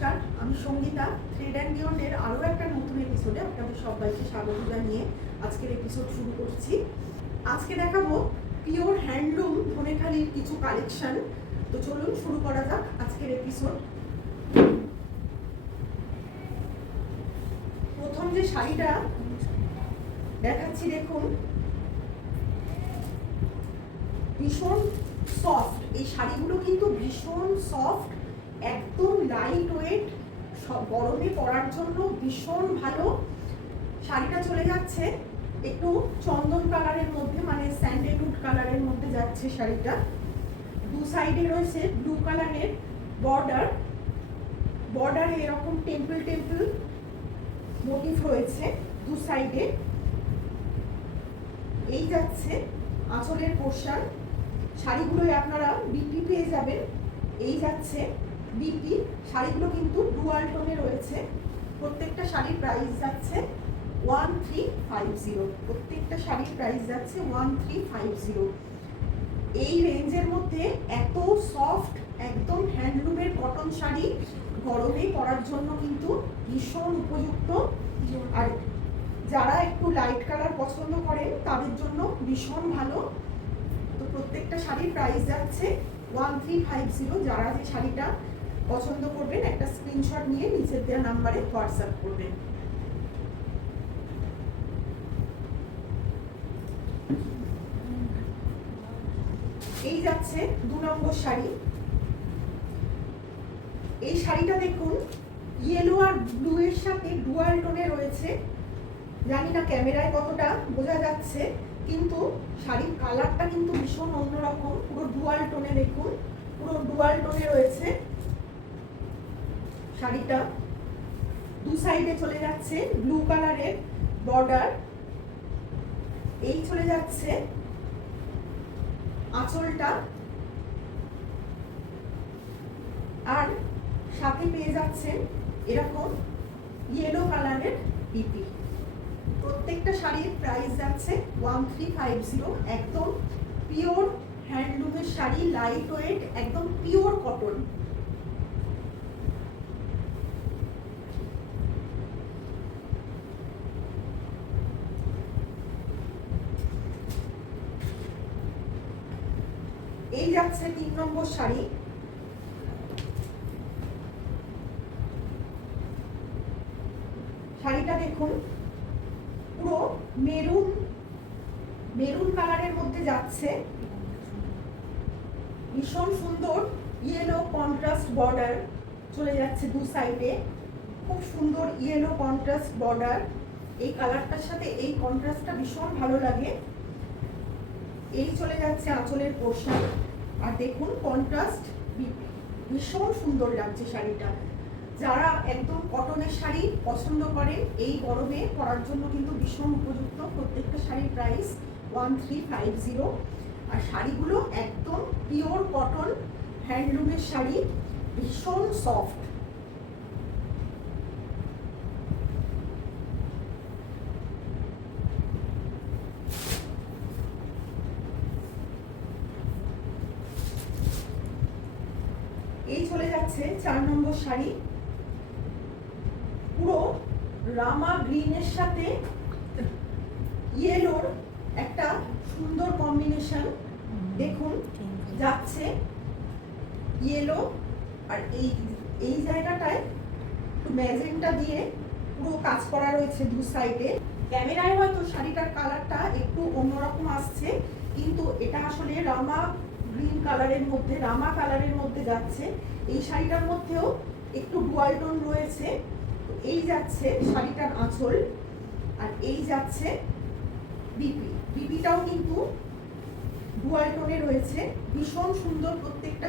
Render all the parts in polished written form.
নমস্কার, আমি Sangeeta. Thread and বিয়ন্ডের আরও একটা নতুন এপিসোডে আপনাদের সবাইকে স্বাগত জানিয়ে আজকের এপিসোড শুরু করছি। আজকে দেখাবো পিওর হ্যান্ডলুম ধনেখালির কিছু কালেকশন। তো চলুন শুরু করা যাক আজকের এপিসোড। প্রথম যে শাড়িটা দেখাচ্ছি দেখুন, ভীষণ সফট। এই শাড়িগুলো কিন্তু ভীষণ সফট, একদম লাইট ওয়েট, সব গরমে পরার জন্য ভীষণ ভালো। শাড়িটা চলে যাচ্ছে একটু চন্দন কালারের মধ্যে, মানে স্যান্ডেলউড কালারের মধ্যে যাচ্ছে শাড়িটা। দু সাইডে রয়েছে ব্লু কালারের বর্ডারে এরকম টেম্পল টেম্পল মোটিভ রয়েছে দু সাইডে। এই যাচ্ছে আঁচলের পোর্শন। শাড়িগুলোই আপনারা বিপি পেয়ে যাবেন। এই যাচ্ছে বিপি। শাড়িগুলো কিন্তু ডুয়াল টোনে রয়েছে। প্রত্যেকটা শাড়ির প্রাইস যাচ্ছে 1350। প্রত্যেকটা শাড়ির প্রাইস যাচ্ছে 1350। এই রেঞ্জের মধ্যে এত সফট একদম হ্যান্ডলুমের কটন শাড়ি গরমে পরার জন্য কিন্তু ভীষণ উপযুক্ত। আর যারা একটু লাইট কালার পছন্দ করেন তাদের জন্য ভীষণ ভালো। তো প্রত্যেকটা শাড়ির প্রাইস যাচ্ছে 1350। যারা যে শাড়িটা পছন্দ করবেন একটা স্ক্রিনশট নিয়ে নিচের দেওয়া নাম্বারে হোয়াটসঅ্যাপ করবেন। এই যাচ্ছে 2 নম্বর শাড়ি। এই শাড়িটা দেখুন ইয়েলো আর ব্লু এর সাথে ডুয়াল টোনে রয়েছে। জানি না ক্যামেরায় কতটা বোঝা যাচ্ছে, কিন্তু শাড়ির কালারটা কিন্তু ভীষণ অন্যরকম। পুরো ডুয়াল টোনে দেখুন, পুরো ডুয়াল টোনে রয়েছে শাড়িটা। দু সাইডে চলে যাচ্ছে ব্লু কালারের বর্ডার। এই চলে যাচ্ছে আঁচলটা, আর সাথে পেয়ে যাচ্ছেন এরকম ইয়েলো কালারের বিপি। প্রত্যেকটা শাড়ির প্রাইস যাচ্ছে 1350। একদম পিওর হ্যান্ডলুমের শাড়ি, লাইট ওয়েট, একদম পিওর কটন। এই যাচ্ছে 3 নম্বর শাড়ি। শাড়িটা দেখুন পুরো মেরুন কালারের মধ্যে যাচ্ছে। ভীষণ সুন্দর ইয়েলো কন্ট্রাস্ট বর্ডার চলে যাচ্ছে দু সাইডে। খুব সুন্দর ইয়েলো কন্ট্রাস্ট বর্ডার। এই কালারটার সাথে এই কন্ট্রাস্টটা ভীষণ ভালো লাগে। এই চলে যাচ্ছে আঁচলের পোর্শন, আর দেখুন কন্ট্রাস্ট ভীষণ সুন্দর লাগছে শাড়িটা। যারা একদম কটনের শাড়ি পছন্দ করেন এই গরমে পরার জন্য কিন্তু ভীষণ উপযুক্ত। প্রত্যেকটা শাড়ির প্রাইস 1350। আর শাড়িগুলো একদম পিওর কটন হ্যান্ডলুমের শাড়ি, ভীষণ সফট। এই চলে যাচ্ছে 4 নম্বর শাড়ি। পুরো রামা গ্রিনের সাথে ইয়েলোর একটা সুন্দর কম্বিনেশন দেখুন যাচ্ছে। ইয়েলো আর এই জায়গাটায় একটু ম্যাজেন্টা দিয়ে পুরো কাজ করা রয়েছে দু সাইডে। ক্যামেরায় হয়তো শাড়িটার কালারটা একটু অন্যরকম আসছে, কিন্তু এটা আসলে রামা কালারের মধ্যে যাচ্ছে। এই শাড়িটার মধ্যেও একটু ডুয়াল টোন রয়েছে। এই যাচ্ছে শাড়িটার আঁচল, আর এই যাচ্ছে বিপিটাও কিন্তু ডুয়াল টোনে রয়েছে। ভীষণ সুন্দর প্রত্যেকটা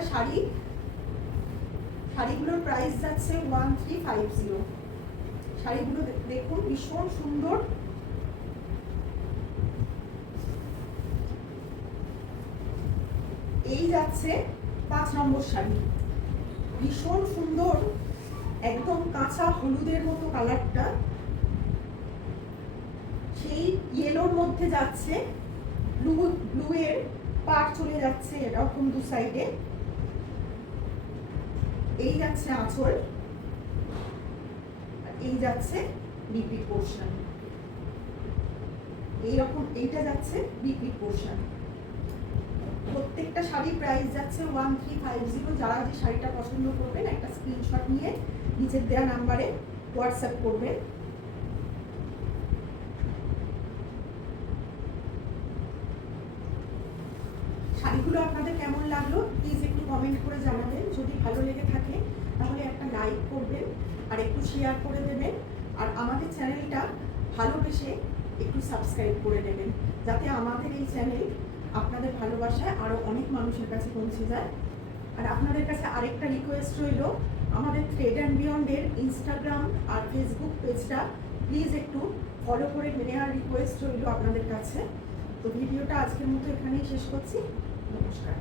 শাড়িগুলোর প্রাইস যাচ্ছে 1350। শাড়িগুলো দেখুন ভীষণ সুন্দর। এই যাচ্ছে 5 নম্বর শাড়ি। ভীষণ সুন্দর, একদম কাঁচা হলুদের মতো কালারটা। সেই ইয়েলোর মধ্যে যাচ্ছে ব্লু এর পার চলে যাচ্ছে এরকম দু সাইডে। এই যাচ্ছে আঁচল, আর এই যাচ্ছে বিপি পোর্শন, এইরকম এইটা যাচ্ছে বিপি পোর্শন। প্রত্যেকটা শাড়ি প্রাইস যাচ্ছে 1350। যারা যে শাড়িটা পছন্দ করবেন একটা স্ক্রিনশট নিয়ে নিচের দেওয়া নাম্বারে হোয়াটসঅ্যাপ করবেন। শাড়িগুলো আপনাদের কেমন লাগলো প্লিজ একটু কমেন্ট করে জানাবেন। যদি ভালো লেগে থাকে তাহলে একটা লাইক করবেন আর একটু শেয়ার করে দেবেন, আর আমাদের চ্যানেলটা ভালোবেসে একটু সাবস্ক্রাইব করে দেবেন, যাতে আমাদের এই চ্যানেল আপনাদের ভালোবাসায় আরও অনেক মানুষের কাছে পৌঁছে যায়। আর আপনাদের কাছে আরেকটা রিকোয়েস্ট রইল, আমাদের থ্রেড অ্যান্ড বিয়ন্ডের ইনস্টাগ্রাম আর ফেসবুক পেজটা প্লিজ একটু ফলো করে নেওয়ার রিকোয়েস্ট রইল আপনাদের কাছে। তো ভিডিওটা আজকের মতো এখানেই শেষ করছি। নমস্কার।